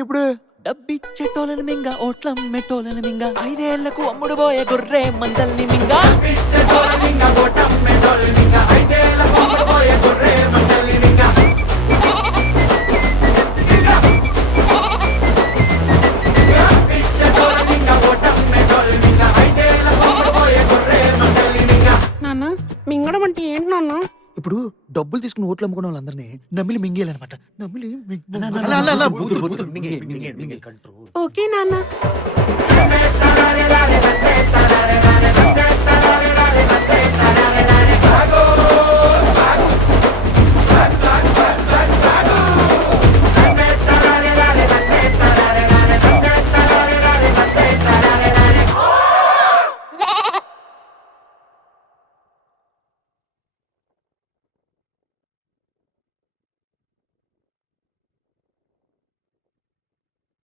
ఏంటి ఇప్పుడు? డబ్బిచ్చేటోళ్ళని మింగ ఓట్లం మెట్టోళ్ళని మింగ 5 ఏళ్లకు అమ్ముడు పోయే గొర్రె మందల్ని మింగ నాన్న మింగడం అంటే ఏంటి నాన్న? ఇప్పుడు డబ్బులు తీసుకుని ఓట్లు అమ్ముకున్న వాళ్ళందరినీ నమ్మిలి మింగేయాలన్నమాట. నమ్మిలి ఓకే నాన్న.